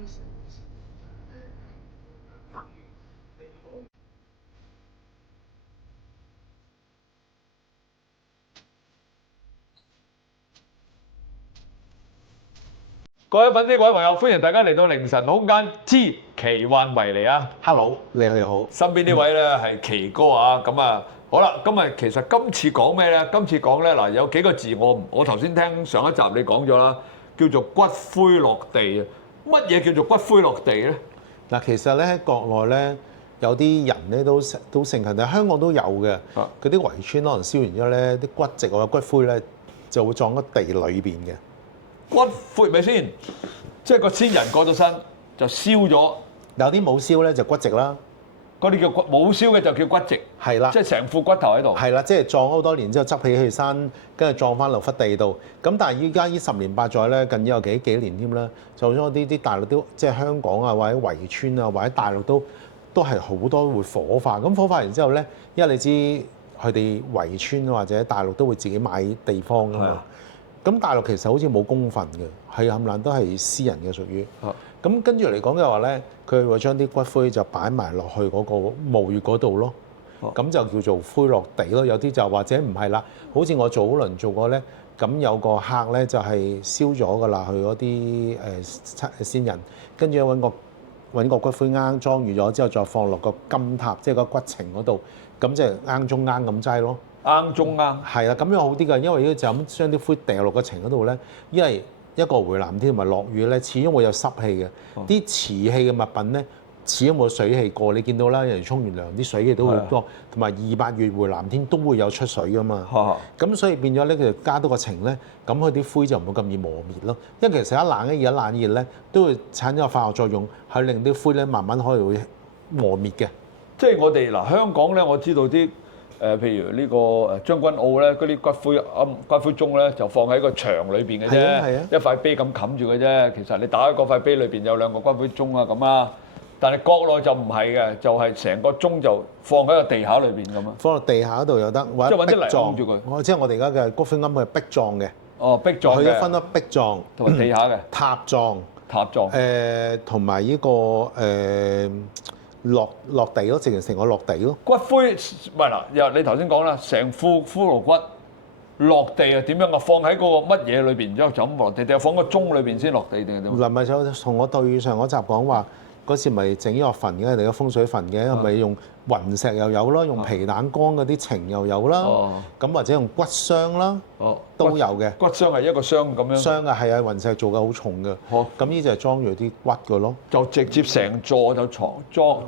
各位粉絲、各位朋友，歡迎大家嚟到凌晨空間之奇幻維尼啊 Hello，你好。身邊呢位咧係奇哥啊，咁啊好啦，今次講咩咧？今次講咧嗱，有幾個字我頭先聽上一集你講咗啦，叫做骨灰落地啊。乜嘢叫做骨灰落地咧？嗱，其實咧喺國內咧有啲人咧都盛行，但香港都有嘅。嗰啲圍村可能燒完之後咧，啲骨殖或者骨灰咧就會葬喺地裏邊嘅。骨灰咪先，即係個先人過咗身就燒咗，有啲冇燒咧就骨殖啦，嗰啲叫骨，冇燒嘅就叫骨殖，係啦，即係成副骨頭喺度。係啦，即係葬好多年之後執起去山，跟住葬翻落忽地度。咁但係依家呢10年8載咧，近呢有幾年添啦，就咗啲大陸都即係香港啊，或者圍村啊，或者大陸都係好多會火化。咁火化完之後咧，因為你知佢哋圍村或者大陸都會自己買地方㗎嘛。咁大陸其實好似冇公份嘅，係冚唪唥都係私人嘅屬於。咁跟住嚟講嘅話咧，佢會將啲骨灰就擺埋落去嗰個墓穴嗰度咯。咁就叫做灰落地咯。有啲就或者唔係啦，好似我早輪做過咧，咁有個客咧就係燒咗㗎啦，去嗰啲先人，跟住揾個骨灰罌裝預咗之後，再放落個金塔，即係個骨埕嗰度，咁即係罌中罌咁擠咯。罌中罌係啦，咁樣好啲㗎，因為如果就咁將啲灰掉落個埕嗰度咧，因為一個回南天同埋落雨咧，始終會有濕氣嘅。啲瓷器嘅物品咧，始終冇水氣過。你見到啦，有人沖完涼啲水氣都會多，同埋2、8月回南天都會有出水㗎嘛。咁所以變咗咧，佢就加多個埕咧，咁佢啲灰就唔會咁易磨滅咯。因為其實一冷一冷熱咧，都會產生個化學作用，係令啲灰咧慢慢可以會磨滅嘅。即係我哋嗱香港咧，我知道啲。譬如呢個將軍澳咧，嗰啲骨灰盅咧，就放喺個牆裏邊嘅啫，一塊碑咁冚住嘅啫。其實你打開嗰塊碑裏邊有2個骨灰盅啊咁啊，但係國內就唔係嘅，就係成個盅就放喺個地下裏邊咁啊。放落地下度又得，或者壁葬住佢。即係我哋而家嘅骨灰龕係壁葬嘅。哦，壁葬嘅。佢分咗壁葬同埋地下嘅。塔葬。塔葬。同埋呢個落地咯，成個落地咯。骨灰唔係嗱，又你頭先講啦，成副骷髏骨落地啊，點樣啊？放喺嗰個乜嘢裏邊，然之後就咁落地，定係放個盅裏邊先落地定係點？嗱，咪就同我對上嗰集講話，嗰時咪整咗個墳嘅，你個風水墳嘅，咪用雲石又有啦，用皮蛋乾嗰啲埕又有啦，咁或者用骨箱啦，都有嘅。骨箱係一個箱咁樣。箱啊，係啊，雲石做嘅好重嘅。咁呢就係裝住啲骨嘅咯。就直接成座就裝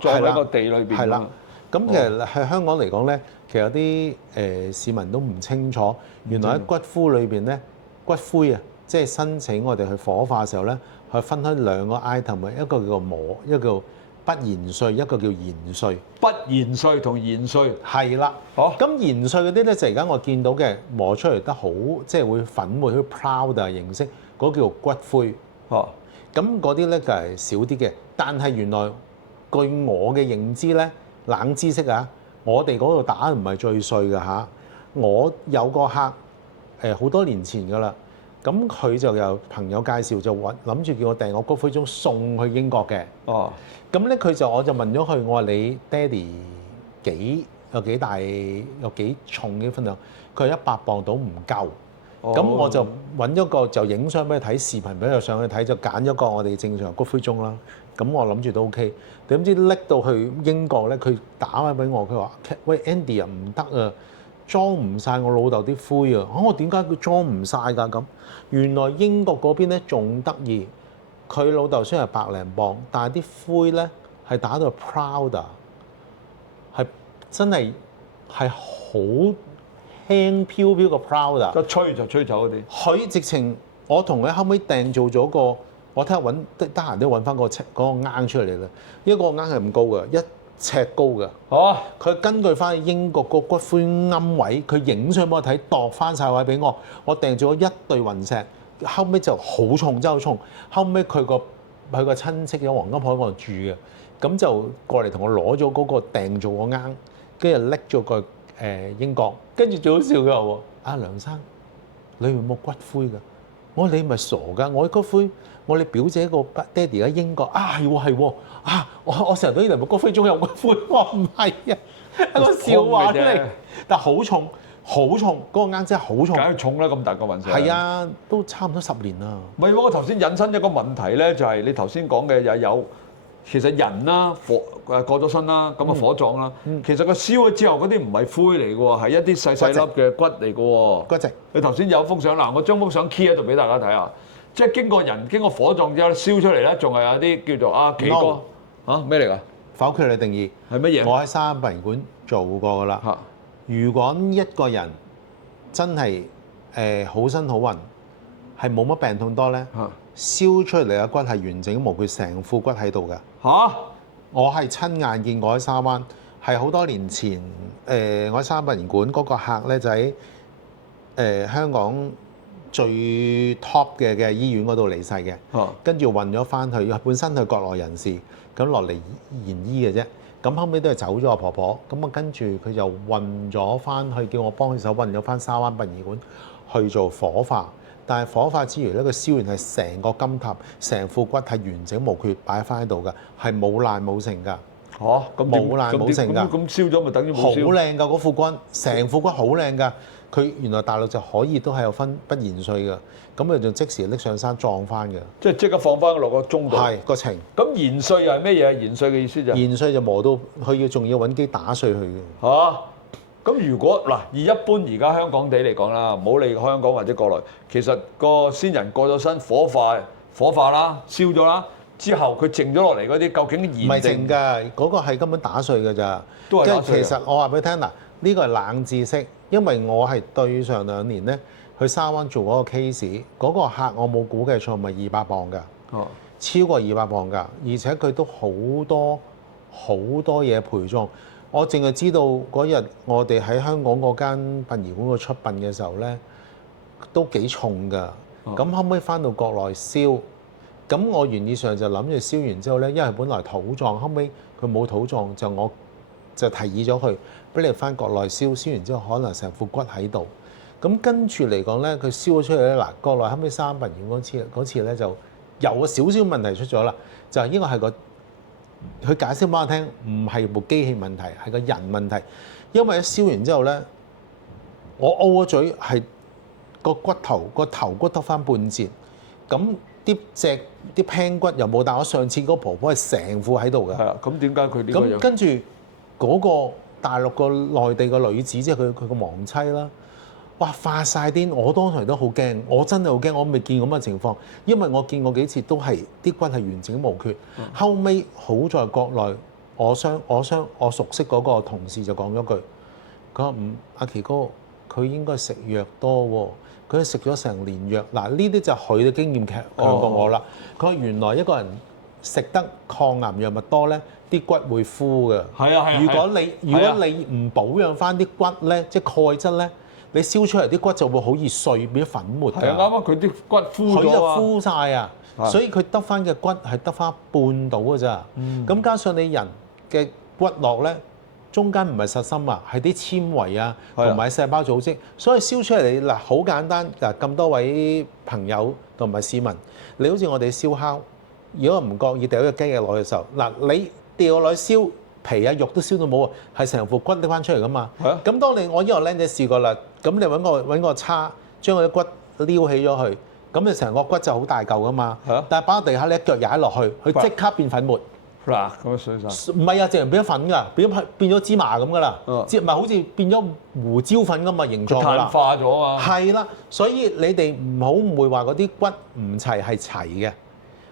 喺個地裏邊。係啦。咁其實喺香港嚟講咧，其實有啲市民都唔清楚，原來喺骨灰裏邊咧，骨灰啊，即係申請我哋去火化嘅時候咧，係分開2個 item 嘅，一個叫做磨，一個叫不燃碎，一個叫燃碎。不燃碎同燃碎。係啦。咁燃碎嗰啲咧就而家我見到嘅磨出嚟得好，即係會粉末，好似 powder 形式，嗰叫做骨灰。咁嗰啲咧就係少啲嘅，但係原來據我嘅認知咧，冷知識啊，我哋嗰度打唔係最碎㗎嚇。我有個客好多年前㗎啦，咁佢就有朋友介紹就諗住叫我訂個骨灰盅送去英國嘅。咁咧我就問咗佢，我話你爹哋有幾大有幾重嘅分量？佢話100磅到唔夠。咁我就揾咗個就影相俾佢睇，視頻俾佢上去睇，就揀咗個我哋正常骨灰盅啦。咁我諗住都 OK， 點知拎到去英國咧，佢打返俾我，佢話：喂 Andy 啊，唔得啊，裝唔晒我老豆啲灰啊！我點解佢裝唔晒㗎？咁原來英國嗰邊咧仲得意，佢老豆雖然係100零磅，但係啲灰咧係打到 powder， 係真係好輕飄飄個 powder， 一吹就吹走嗰啲。佢直情我同佢後尾訂做咗個。我睇下得閒都揾翻個罌出嚟啦。呢個罌係咁高嘅，1尺高嘅。佢根據翻英國個骨灰龕位，佢影相俾我睇，度翻晒位俾我。我訂咗1對雲石，後尾就好重，真係好重。後尾佢個親戚喺黃金海岸嗰度住嘅，咁就過嚟同我攞咗嗰個訂做個罌，跟住拎咗個英國，跟住最好笑嘅喎，阿梁生，你有冇骨灰㗎？我話你咪傻㗎！我骨灰，我哋表姐個爹哋喺英國啊，係喎啊！我成日都以為骨灰中有骨灰，我唔係啊，係個笑話嚟。但好重，好重，嗰個罌真係好重。梗係重啦，咁大個運石。係啊，都差唔多10年啦。唔係喎，我頭先引申一個問題咧，就係你頭先講嘅又有。其實人啦，過咗身啦，咁啊火葬啦。其實佢燒咗之後嗰啲唔係灰嚟嘅喎，係一啲細細粒嘅骨嚟嘅喎。骨質。你頭先有幅相嗱，我將幅相 key 喺度俾大家睇下，即係經過火葬之後燒出嚟咧，仲係有啲叫做幾個咩嚟㗎？否決你定義係乜嘢？我喺沙殯儀館做過㗎啦。如果一個人真係好身好運，係冇乜病痛多咧。燒出嚟嘅骨係完整無缺，成副骨喺度㗎。我係親眼見過喺沙灣，係好多年前我喺沙殯儀館嗰個客咧就喺香港最 top 嘅醫院嗰度離世嘅。跟住運咗翻去，本身係國內人士，咁落嚟延醫嘅啫。咁後尾都係走咗個婆婆，咁啊跟住佢就運咗翻去，叫我幫佢手運咗翻沙灣殯儀館去做火化。但係火化之餘咧，佢燒完係成個金塔，成副骨係完整無缺擺翻喺度㗎，係冇爛冇成㗎。咁冇爛冇成㗎。咁燒咗咪等於冇燒？好靚㗎嗰副骨，成副骨好靚㗎。佢原來大陸就可以都係有分不延歲㗎，咁佢就即時拎上山葬翻㗎。即刻放翻落個鐘度。係個情。咁延歲又係咩嘢？延歲嘅意思就延歲就磨到佢仲要揾機打碎佢嘅。咁如果嗱，以一般而家香港地嚟講啦，唔好理香港或者國內，其實個先人過咗身，火化啦，燒咗啦，之後佢剩咗落嚟嗰啲，究竟延？唔係剩㗎，嗰個係根本打碎㗎咋。都係打碎。其實我話俾你聽嗱，呢個係冷知識，因為我係對上2年咧去沙灣做嗰個 case，嗰個客我冇估計錯，咪200磅㗎。超過200磅㗎，而且佢都好多嘢陪葬。我淨係知道嗰日我哋喺香港嗰間殯儀館度出殯嘅時候咧，都幾重㗎。咁後尾翻到國內燒，咁我原意上就諗住燒完之後咧，因為本來土葬，後尾佢冇土葬，我就提議咗佢，俾你翻國內燒，燒完之後可能成副骨喺度。咁跟住嚟講咧，佢燒咗出嚟咧，嗱國內後尾沙殯儀館嗰次咧就有個少少問題出咗啦，就係應該係佢解釋俾我聽，唔係部機器問題，係個人問題。因為一燒完之後咧，我 O 咗嘴，係個頭骨得翻半截，咁啲頸骨又冇，但我上次嗰個婆婆係成副喺度㗎。係啊，咁點解佢呢個樣？咁跟住嗰個大陸個內地個女子，即係佢個亡妻啦。哇！發晒癲，我當時都好驚，我真係好驚，我未見過咁嘅情況，因為我見過幾次都係啲骨係完整無缺。後尾好在國內，我熟悉嗰個同事就講咗句，佢話阿奇哥，佢應該食藥多喎，佢食咗成年藥。嗱，呢啲就佢嘅經驗強過我啦。佢話原來一個人食得抗癌藥物多咧，啲骨會枯嘅。係啊。如果你唔保養翻啲骨咧，即係鈣質咧。你燒出嚟啲骨就會好易碎，變咗粉末㗎。係啊，啱啱佢啲骨枯咗啊！佢就枯晒啊，所以佢得翻嘅骨係得翻半到㗎咋。咁加上你人嘅骨骼咧，中間唔係實心啊，係啲纖維啊，同埋細胞組織。所以燒出嚟嗱好簡單嗱，咁多位朋友同埋市民，你好似我哋燒烤，如果唔覺意掉咗個雞翼落去嘅時候，嗱你掉落去燒。皮啊肉都燒到冇啊，係成副骨拎翻出嚟噶嘛。咁當我呢個僆仔試過啦，咁你揾個叉將佢啲骨撩起咗佢，咁你成個骨就好大嚿噶嘛。但係擺喺地下你一腳踩落去，佢即刻變粉末。嗱，咁碎晒。唔係啊，直情變咗粉㗎，變咗芝麻咁㗎啦。即係好似變咗胡椒粉咁嘅形狀啦。碳化咗啊嘛。係啦，所以你哋唔好誤會話嗰啲骨唔齊係齊嘅，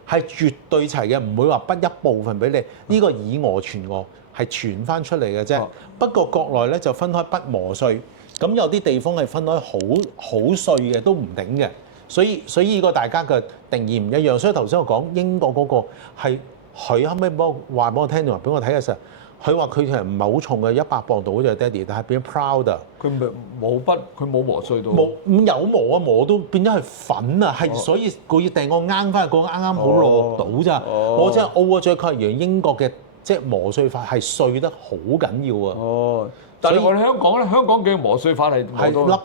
係絕對齊嘅，唔會話不一部分俾你。呢個以訛傳訛。係傳翻出嚟嘅啫，不過國內咧就分開不磨碎，咁有啲地方係分開好碎嘅都唔頂嘅，所以呢個大家嘅定義唔一樣。所以頭先我講英國嗰個係佢後尾話俾我聽，同埋俾我睇嘅時候，佢話佢其實唔係好重嘅，100磅到好似係爹哋，但係變咗 proud。佢冇磨碎到。有磨啊，磨到變咗係粉啊，係所以佢要訂個啱翻，個啱啱好落到咋。我真係 O 咗嘴，佢係原來英國嘅。即係磨碎法係碎得好緊要啊！但係我哋香港咧，香港嘅磨碎法係粒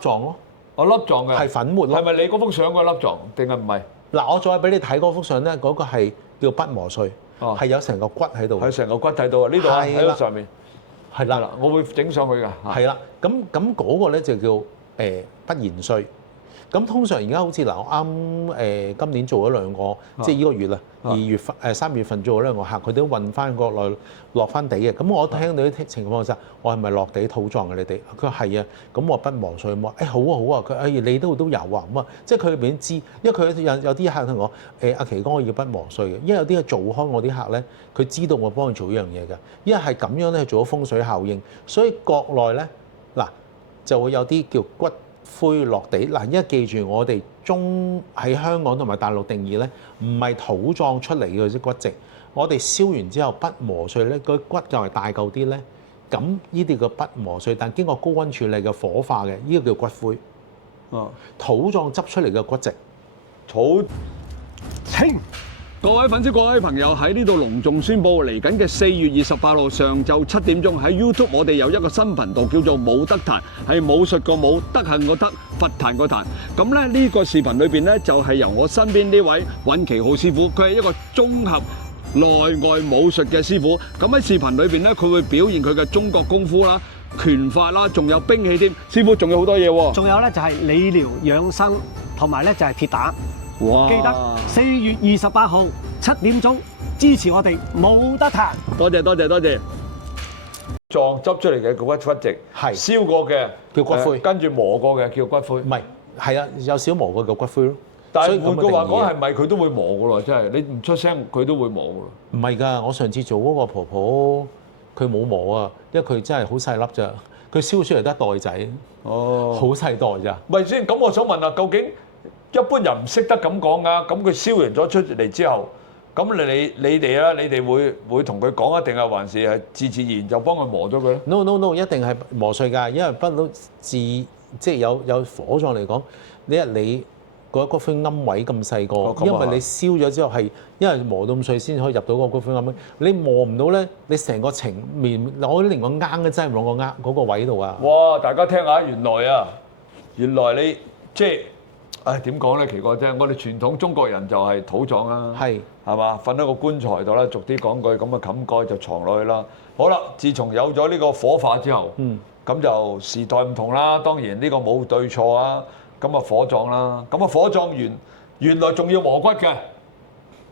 狀咯，我粒狀嘅。係粉末咯。係咪你嗰幅相嗰粒狀定係唔係？嗱，我再俾你睇嗰幅相咧，嗰個係叫不磨碎，係有成個骨喺度。係成個骨睇到啊！呢度喺度上面。係啦，我會整上去㗎。係啦，咁嗰個咧就叫不研碎。咁通常而家好似嗱，我啱今年做咗兩個，即係呢個月啦，2月份3月份做咗兩個客，佢都運翻國內落翻地嘅。咁我聽到啲情況就係，我係咪落地土葬嘅你哋？佢話係啊，咁我不磨碎，我話好啊好啊，佢你都有啊咁啊，即係佢裏邊知，因為佢有啲客同我阿奇哥我要不磨碎嘅，因為有啲係做開我啲客咧，佢知道我幫佢做呢樣嘢嘅，因為係咁樣咧做咗風水效應，所以國內咧嗱就會有啲叫骨灰落地嗱，因為記住我哋喺香港同埋大陸定義咧，唔係土葬出嚟嘅啲骨殖，我哋燒完之後不磨碎咧，個骨較為大嚿啲咧，咁呢啲叫不磨碎，但經過高溫處理嘅火化嘅，呢個叫骨灰。土葬執出嚟嘅骨殖，土清。各位粉絲、各位朋友喺呢度隆重宣佈，嚟緊嘅4月28號上晝7點鐘喺 YouTube 我哋有一個新頻道叫做武德壇，係武術個武，德行個德，佛壇個壇。咁咧呢個視頻裏邊咧就係由我身邊呢位尹其浩師傅，佢係一個綜合內外武術嘅師傅。咁喺視頻裏邊咧，佢會表現佢嘅中國功夫啦、拳法啦，仲有兵器添。師傅仲有好多嘢喎。仲有咧就係理療養生，同埋咧就係鐵打。哇！記得4月28號7點鐘支持我哋武德壇。多謝多謝多謝。撞執出嚟嘅骨殖，係燒過嘅叫骨灰，跟住磨過嘅叫骨灰。唔係，係啊，有少磨過叫骨灰咯。但係換句話講，係咪佢都會磨噶咯？真係你唔出聲，佢都會磨噶咯。唔係㗎，我上次做嗰個婆婆，佢冇磨啊，因為佢真係好細粒咋，佢燒出嚟得袋仔。哦，好細袋咋？唔係先，咁我想問下，究竟一般人唔識得咁講啊？咁佢燒完咗出嚟之後，咁你哋啊，你哋會同佢講啊，定係還是係自然就幫佢磨咗佢咧 ？No， 一定係磨碎㗎，因為不嬲即係有火葬嚟講，你嗰骨灰龕位咁細個，因為你燒咗之後係因為磨到咁碎先可以入到嗰個骨灰龕位，你磨唔到咧，你成個情面我連個罌都擠唔落個嗰個位度啊！哇！大家聽下，原來你即係。點講咧？奇怪啫！我哋傳統中國人就係土葬啦，係嘛？瞓喺個棺材度啦，俗啲講句咁啊，冚蓋就藏落去啦。好啦，自從有咗呢個火化之後，咁就時代唔同啦。當然呢個冇對錯啊。咁啊火葬啦，咁啊火葬完原來仲要磨骨嘅，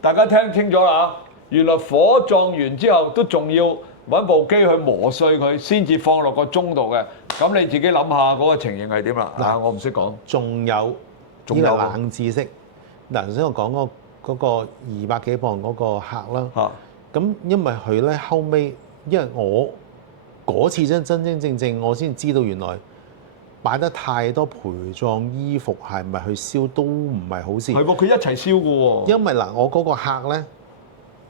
大家聽清楚啦。原來火葬完之後都仲要揾部機去磨碎佢，先至放落個盅度嘅。咁你自己諗下嗰個情形係點啦？嗱，我唔識講。仲有。呢個冷知識，嗱頭先我講嗰個200幾磅嗰個客啦，咁因為佢咧後尾，因為我嗰次真正我先知道原來擺得太多陪葬衣服係咪去燒都唔係好事。係喎，佢一齊燒嘅喎。因為嗱，我嗰個客咧，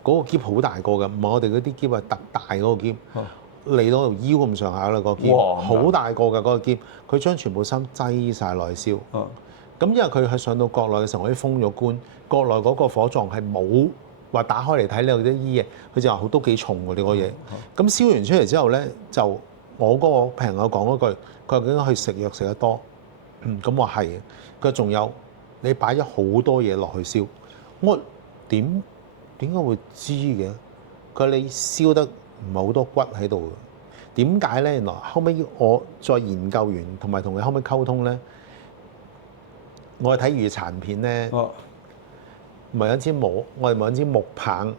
嗰個篋好大個嘅，唔係我哋嗰啲篋係特大嗰個篋，嚟到條腰咁上下啦個篋，好大個嘅嗰個篋，佢將全部衫擠晒落去燒。咁因為佢係上到國內嘅時候，我已經封咗棺，國內嗰個火葬係冇話打開嚟睇你有啲衣嘅，佢就話都幾重喎呢個嘢。咁燒完出嚟之後咧，就我嗰個朋友講嗰句，佢話點解去食藥食得多？咁我係，佢仲有你擺咗好多嘢落去燒，我點解會知嘅？佢話你燒得唔係好多骨喺度嘅，點解咧？原來後尾我再研究完，同埋同佢後尾溝通咧。我係睇預殘片咧，咪有支我哋咪有支木棒，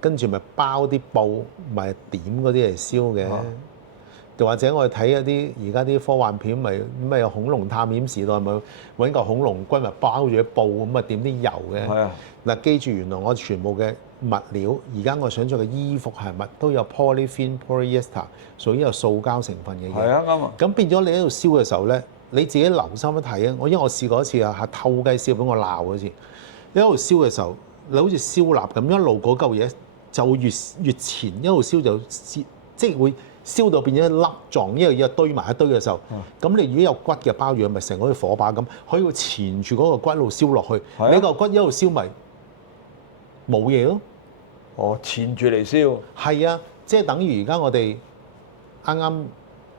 跟住咪包啲布，咪點嗰啲嚟燒嘅。又或者我哋睇一啲而家啲科幻片，咪咩恐龍探險時代，咪揾個恐龍骨咪包住啲布咁啊點啲油嘅。係啊，嗱記住原來我全部嘅物料，而家我想做嘅衣服係乜都有 polyester， 屬於有塑膠成分嘅嘢。係啊，啱啊。咁變咗你喺度燒嘅時候咧。你自己留心一睇啊！因為我試過一次啊，係透雞燒俾我鬧嗰次。你喺度燒嘅時候，你好似燒蠟咁，一路嗰嚿嘢就會越纏，一路燒就即係會燒到變咗一粒狀，因為要堆埋一堆嘅時候，咁你如果有骨嘅包住，咪成個火把咁，可以纏住嗰個骨一路燒落去。你個骨一路燒咪冇嘢咯。哦，纏住嚟燒。係啊，即係等於而家我哋啱啱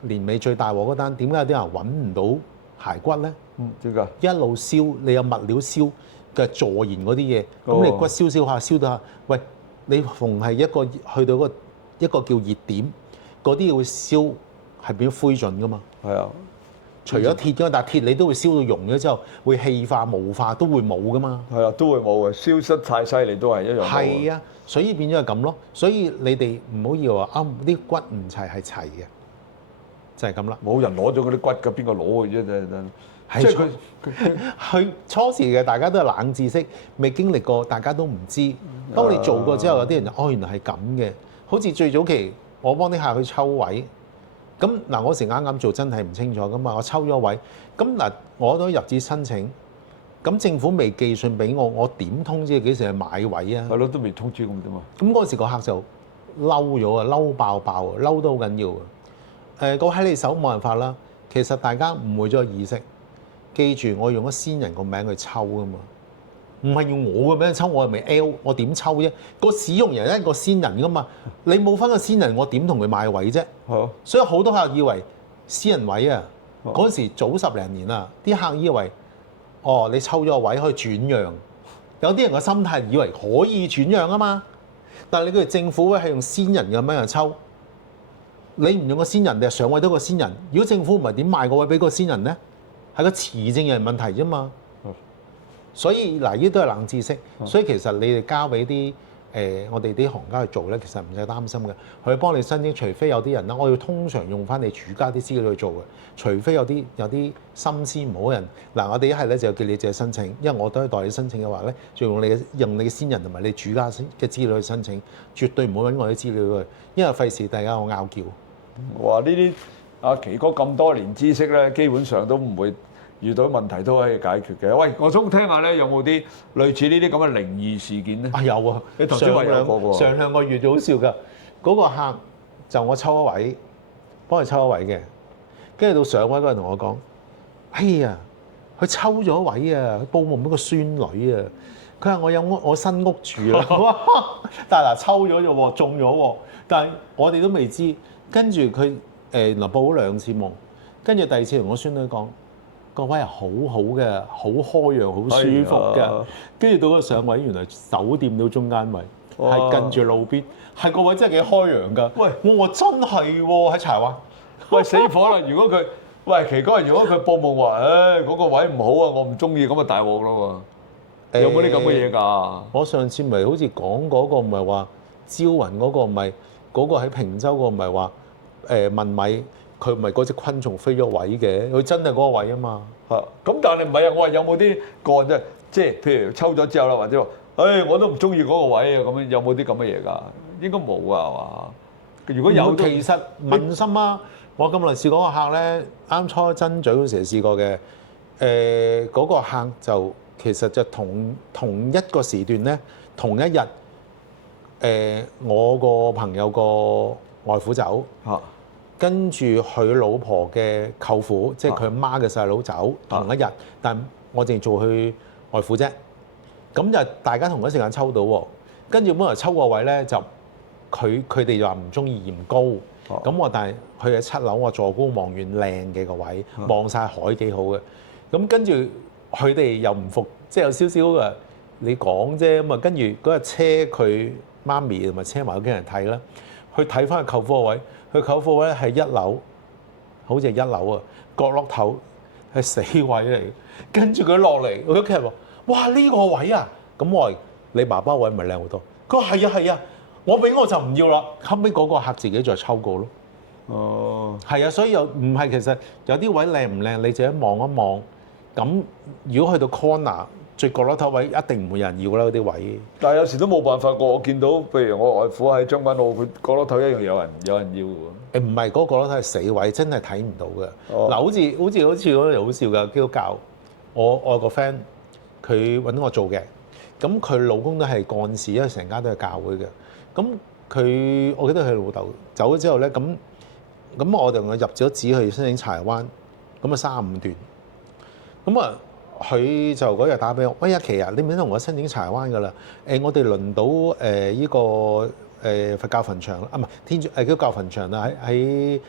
年尾最大鑊嗰單，點解有啲人揾唔到骸骨咧？點解？一路燒，你有物料燒嘅助燃嗰啲嘢，咁你骨燒燒下，燒到下，喂，你逢係一個去到一個叫熱點，嗰啲會燒係變咗灰燼噶嘛？係啊，除咗鐵㗎，但係鐵你都會燒到溶咗之後，會氣化、霧化都會冇噶嘛。係啊，都會冇嘅，消失太犀利都係一樣。係啊，所以變咗係咁咯。所以你哋唔好以為話啲骨唔齊係齊嘅，就係咁啦。冇人攞咗嗰啲骨㗎，邊個攞嘅啫？真係即係佢初時嘅大家都係冷知識，未經歷過，大家都唔知。當你做過之後，有啲人就原來係咁嘅。好似最早期我幫啲客去抽位。咁嗱，嗰時啱啱做真係唔清楚噶嘛，我抽咗位，咁嗱我都入紙申請，咁政府未寄信俾我，我點通知幾時去買位啊？係咯，都未通知咁啫嘛。咁嗰時個客就嬲咗啊，嬲爆爆啊，嬲得好緊要啊！個喺你手冇辦法啦，其實大家誤會咗個意識，記住我用咗先人個名去抽噶嘛，唔係用我個名去抽，我係咪 L？我點抽啫？個使用人係一個先人噶嘛，你冇返個先人，我點同佢買位啫？好，所以好多客以為私人位啊，嗰時早10零年啦，啲客以為你抽咗個位可以轉讓，有啲人個心態以為可以轉讓啊嘛，但係你佢政府咧係用先人咁樣去抽，你唔用個先人，你係上位多個先人。如果政府唔係點賣個位俾個先人咧？係個持證人問題啫嘛。所以嗱，呢啲都係冷知識，所以其實你哋交俾啲我哋啲行家去做咧，其實唔使擔心嘅，佢幫你申請，除非有啲人啦，我要通常用翻你主家啲資料去做嘅，除非有啲心思唔好人，嗱我哋一係咧就叫你自己申請，因為我都係代理申請嘅話咧，就用你嘅先人同埋你主家嘅資料去申請，絕對唔好揾我啲資料去，因為費事大家我拗撬。哇！呢啲阿奇哥咁多年知識咧，基本上都唔會遇到問題都可以解決嘅。喂，我想聽下咧，有冇啲類似呢啲咁嘅靈異事件咧？有啊，你頭先話有個喎。上兩個月就好笑㗎，嗰個客就我抽一位，幫佢抽一位嘅，跟住到上位嗰人同我講：哎呀，佢抽咗位啊，佢報夢俾個孫女啊。佢話我有我新屋住啦，但係嗱抽咗啫喎，中咗喎，但係我哋都未知。跟住佢嗱報咗2次夢，跟住第2次同我孫女講。個位係好好嘅，好開揚，好舒服嘅。跟住到個上位，原來酒店到中間位，係近住路邊，係個位真係幾開揚㗎。喂，我真係喎喺柴灣。喂，死火啦！如果佢喂奇哥，如果佢報夢話，嗰個位唔好啊，我唔中意，咁啊大鑊咯喎。有冇啲咁嘅嘢㗎？我上次咪好似講嗰個，唔係話招雲嗰個，唔係嗰個喺平洲個，唔係話問米。佢唔係嗰隻昆蟲飛咗位嘅，佢真係嗰個位啊嘛。咁但係唔係啊？我話有冇啲個案啫？即係譬如抽咗之後啦，或者話，我都唔中意嗰個位啊，咁樣有冇啲咁嘅嘢㗎？應該冇啊，係嘛？如果有，其實問心啊，我咁耐試嗰個客咧，啱初爭嘴嗰時試過嘅。嗰個客就其實就同一個時段咧，同一日，我個朋友個外父走。跟住佢老婆嘅舅父，即係佢媽嘅細佬走同一日，但我淨做佢外父啫。咁就大家同一時間抽到喎。跟住本來抽個位咧，就佢哋就話唔中意嫌高。咁我但係佢喺7樓，我坐高望遠靚嘅個位，望晒海幾好嘅。咁跟住佢哋又唔服，即係有少少嘅你講啫。咁啊，跟住嗰日車佢媽咪同埋車埋嗰幾人睇啦，去睇翻個舅父個位。佢舅父咧係1樓，好似係1樓啊，角落頭係死位嚟。跟住佢落嚟，佢屋企人話：哇呢個位啊！咁我話你爸爸位咪靚好多。佢話係啊，我俾我就唔要啦。後尾嗰個客自己再抽過咯。哦，係啊，所以又唔係其實有啲位靚唔靚，你自己望一望。咁如果去到 corner 最角落頭位，一定唔會有人要啦嗰啲位。但係有時都冇辦法過，我見到譬如我外父喺將軍澳，佢角落頭一樣有人要嘅喎。唔係嗰個角落頭係死位，真係睇唔到嘅。嗱，好似嗰個又好笑㗎，基督教。我有個 friend，佢揾我做嘅，咁佢老公都係幹事，因為成家都係教會嘅。咁我記得佢老豆走咗之後咧，咁我同佢入咗紙去申請柴灣，咁啊35段，咁啊。佢就嗰日打俾我，喂阿琪啊，你唔使同我申請柴灣㗎啦。我哋輪到依個佛教墳場啊，唔係天主教墳場啦，喺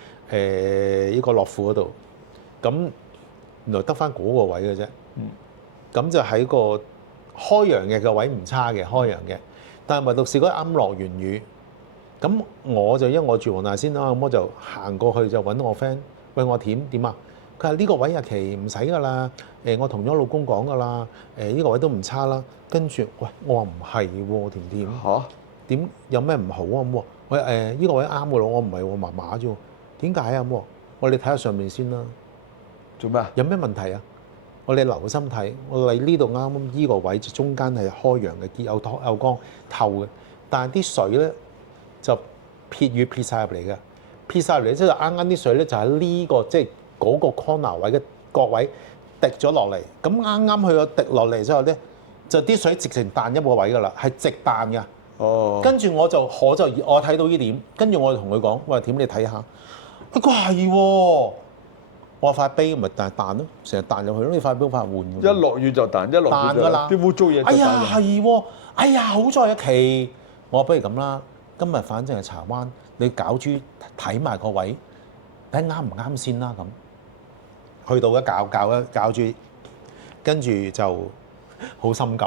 依個樂富嗰度。咁原來得翻嗰個位嘅啫。咁就喺個開陽嘅位唔差嘅，開陽嘅。但係唯獨是嗰啱落完雨，咁我就因為我住黃大仙啦，咁我就行過去就揾我 friend，喂，我點啊？佢話呢個位日期唔使㗎啦，我同咗老公講㗎啦，呢個位都唔差啦。跟住喂，我話唔係喎，甜嚇點有咩唔好啊？咁喂呢個位啱㗎咯，我唔係喎，麻麻啫喎，點解啊？咁我哋睇下上面先啦。做咩啊？有咩問題啊？我哋留心睇，我哋呢度啱啱依個位中間係開陽嘅，有光透嘅，但係啲水咧就撇雨撇晒入嚟嘅，撇晒入嚟即係啱啱啲水咧就喺呢個即係嗰個 corner 位嘅角位滴咗落嚟，咁啱啱去咗滴落嚟之後咧，就啲水直情彈一個位㗎啦，係直彈㗎。哦。跟住我睇到呢點，跟住我就同佢講：喂，點你睇下？佢係喎。我話塊碑咪彈咯，成日彈入去咯，你塊碑塊換㗎。一落雨就彈，一落雨就啲污糟嘢。哎呀，係喎，哎呀，好在一期。我話不如咁啦，今日反正係柴灣，你攪珠睇埋個位，睇啱唔啱先啦咁。去到一攪珠，跟住就好心急，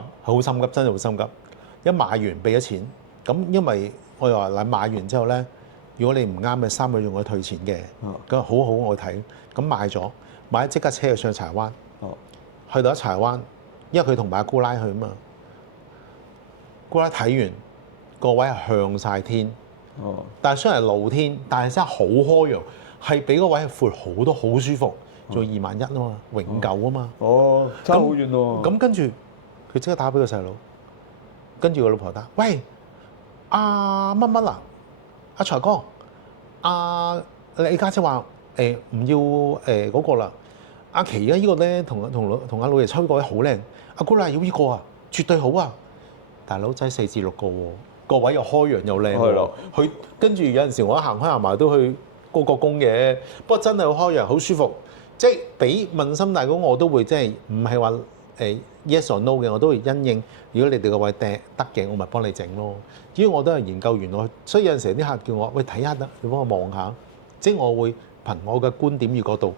真係好心急。一買完俾咗錢，咁因為我又話嗱買完之後咧，如果你唔啱嘅3個月我退錢嘅，咁好我睇。咁買即刻車去上柴灣，去到柴灣，因為佢同埋阿姑奶去啊嘛。姑奶睇完個位係向晒天，但係雖然係露天，但係真係好開揚，係比個位係闊好多，好舒服，做21000啊嘛，永久啊嘛。哦，差好遠喎。咁跟住佢即刻打俾個細佬，跟住個老婆打，喂，阿乜啊，阿財哥，你家姐話。唔要嗰個啦，阿琪而家呢個咧同阿老爺抽個位好靚，阿姑奶要呢個啊，絕對好啊！大佬仔4至6個喎，個位又開揚又靚喎，佢跟住有陣時我一行開行埋都去高個宮嘅，不過真係好開揚，好舒服，即係俾問心大公我都會即係唔係話yes or no 嘅，我都會因應。如果你哋個位得嘅，我咪幫你整咯。主要我都係研究完我，所以有陣時啲客叫我喂睇下得，你幫我望下，即係我會。憑我嘅觀點與角度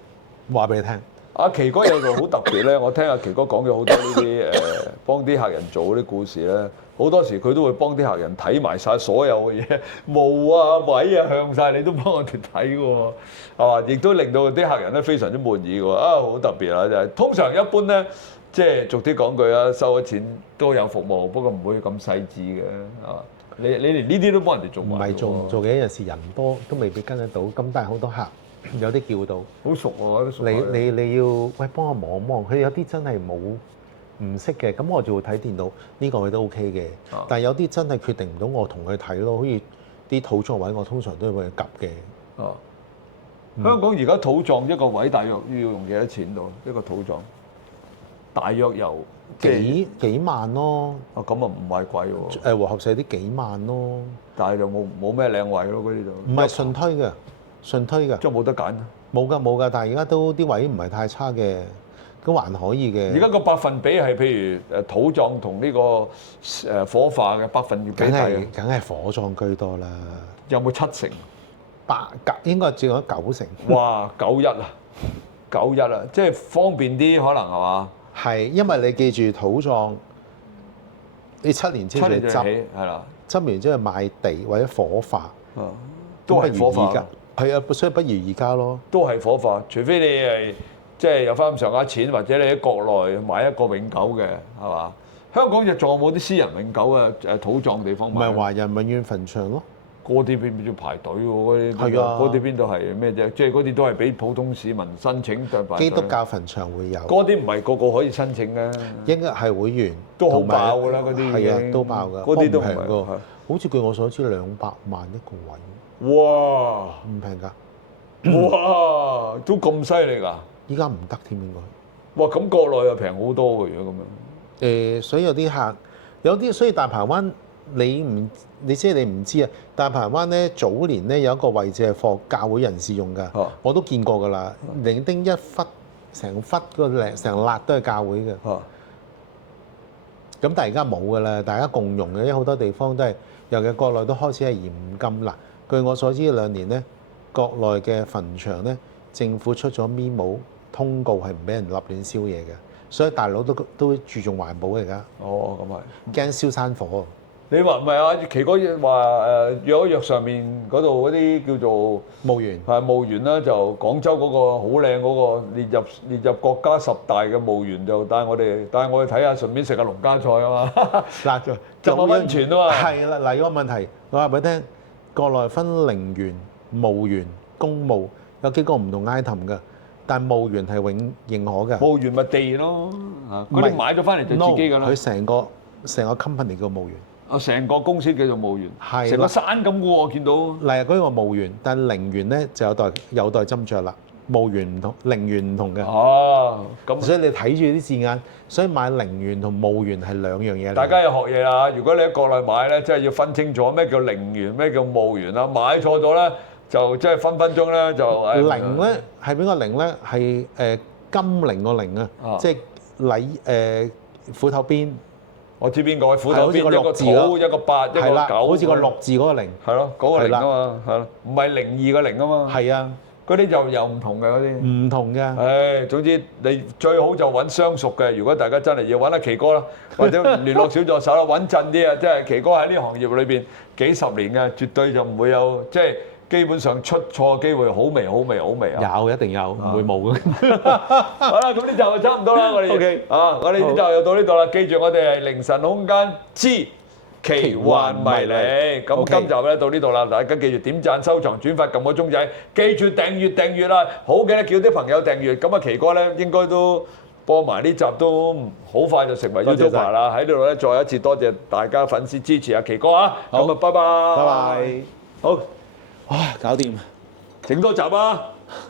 話俾你聽。阿奇哥有個好特別咧，我聽阿奇哥講咗好多呢啲幫啲客人做嗰啲故事咧，好多時佢都會幫啲客人睇埋晒所有嘅嘢，霧啊位啊向晒，你都幫我哋睇喎，係嘛？亦都令到啲客人咧非常之滿意喎，啊好特別啊！就係通常一般咧，即係俗啲講句啊，收咗錢都有服務，不過唔會咁細緻嘅，係嘛？你連呢啲都幫人哋做埋。唔係做唔做嘅，有時人多都未必跟得到，咁但係好多客。有啲叫到，好熟喎，都熟。你要喂幫我望望，佢有啲真係冇唔識嘅，咁我就會睇電腦呢個位都 OK 嘅。但係有啲真係決定唔到，我同佢睇咯。好似啲土葬位，我通常都會去夾嘅。哦，香港而家土葬一個位大約要用幾多錢到？一個土葬大約由幾萬咯。啊，咁啊唔係貴喎。和合石啲幾萬咯，但係就冇咩靚位咯，嗰啲就唔係順推嘅。順推㗎，即係冇得揀。冇㗎，但係而家都啲位唔係太差嘅，都還可以嘅。而家個百分比係譬如土葬同呢個火化嘅百分比係梗係火葬居多啦。有冇7成？應該佔咗9成。哇，91啊，91啊，即係方便啲可能係嘛？係，因為你記住土葬，你7年之後執係啦，執完之後賣地或者火化，都係火化。係啊，所以不如而家咯，都係火化，除非你係即係有翻咁上下錢，或者你喺國內買一個永久嘅，係嘛？香港仲有冇啲私人永久嘅土葬地方買？唔係華人永遠墳場咯，嗰啲邊要排隊喎？嗰啲係啊，嗰啲邊度係咩啫？即係嗰啲都係俾普通市民申請就排隊。基督教墳場會有，嗰啲唔係個個可以申請嘅，應該係會員都好爆㗎啦，嗰啲係啊，都爆㗎，嗰啲都唔平㗎，好似據我所知200萬一個位。哇！唔平㗎，哇！都咁犀利㗎！依家唔得添應該。哇！咁國內又平好多喎，如果咁樣。所以有啲客，有啲所以大鵬灣你即係你唔知啊。大鵬灣咧早年咧有一個位置係放教會人士用㗎，我都見過㗎啦。伶仃一忽成忽個成笪都係教會嘅。咁但係而家冇㗎啦，大家共用嘅，因為好多地方都係，尤其國內都開始係嚴禁啦。據我所知，2年咧，國內嘅墳場咧，政府出咗 memo 通告係唔俾人立亂燒嘢嘅，所以大佬都注重環保嘅而家。哦，咁係。驚燒山火。你話唔係啊？奇哥話藥上面嗰度嗰啲叫做墓園，係墓園啦，就廣州嗰個好靚嗰個列入國家10大嘅墓園，就帶我哋睇下，順便食下農家菜啊嘛。嗱，浸下溫泉啊嘛。係啦，嗱，有個問題，我話俾你聽，國內分陵園、墓園、公墓，有幾個唔同 item 㗎，但墓園係永認可嘅。墓園咪地咯，嗰啲買咗翻嚟就自己㗎啦。佢成個 company 叫墓園。成個公司叫做墓園，係成個山咁嘅喎，我見到。嗱，嗰個墓園，但陵園咧就有待斟酌啦。墓園唔同，陵園唔同嘅。哦，咁所以你睇住啲字眼，所以買陵園同墓園係兩樣嘢嚟。大家要學嘢啦！如果你喺國內買咧，真係要分清楚咩叫陵園，咩叫墓園啦。買錯咗咧，就即係分分鐘咧就陵咧係邊個陵咧？係金陵個陵啊，即係斧頭邊。我知邊個？斧頭邊一個6字土，一個八，一個九，好似個6字嗰個陵。係咯，嗰個陵啊嘛，係咯，唔係02個零啊嘛。係啊，嗰啲就又唔同嘅嗰啲。唔同嘅。唉，總之你最好就揾相熟嘅。如果大家真係要揾阿奇哥啦，或者聯絡小助手啦，穩陣啲啊！即係奇哥喺呢行業裏邊幾十年嘅，絕對就唔會有即係。基本上出錯嘅機會好微啊！有，一定有，唔會冇嘅。好啦，咁呢集就差唔多啦，我哋 OK 我哋呢集又到呢度啦。記住，我哋係凌晨空間之奇幻迷離。咁今集咧到呢度啦，大家記住點讚、收藏、轉發、撳個鐘仔，記住訂閱啦。好嘅咧，叫啲朋友訂閱。咁啊，奇哥咧應該都播埋呢集都好快就成為 YouTuber 啦。喺呢度咧再一次多謝大家粉絲支持阿奇哥啊！咁啊，拜拜。拜拜。好。哇！搞掂，整多集啊！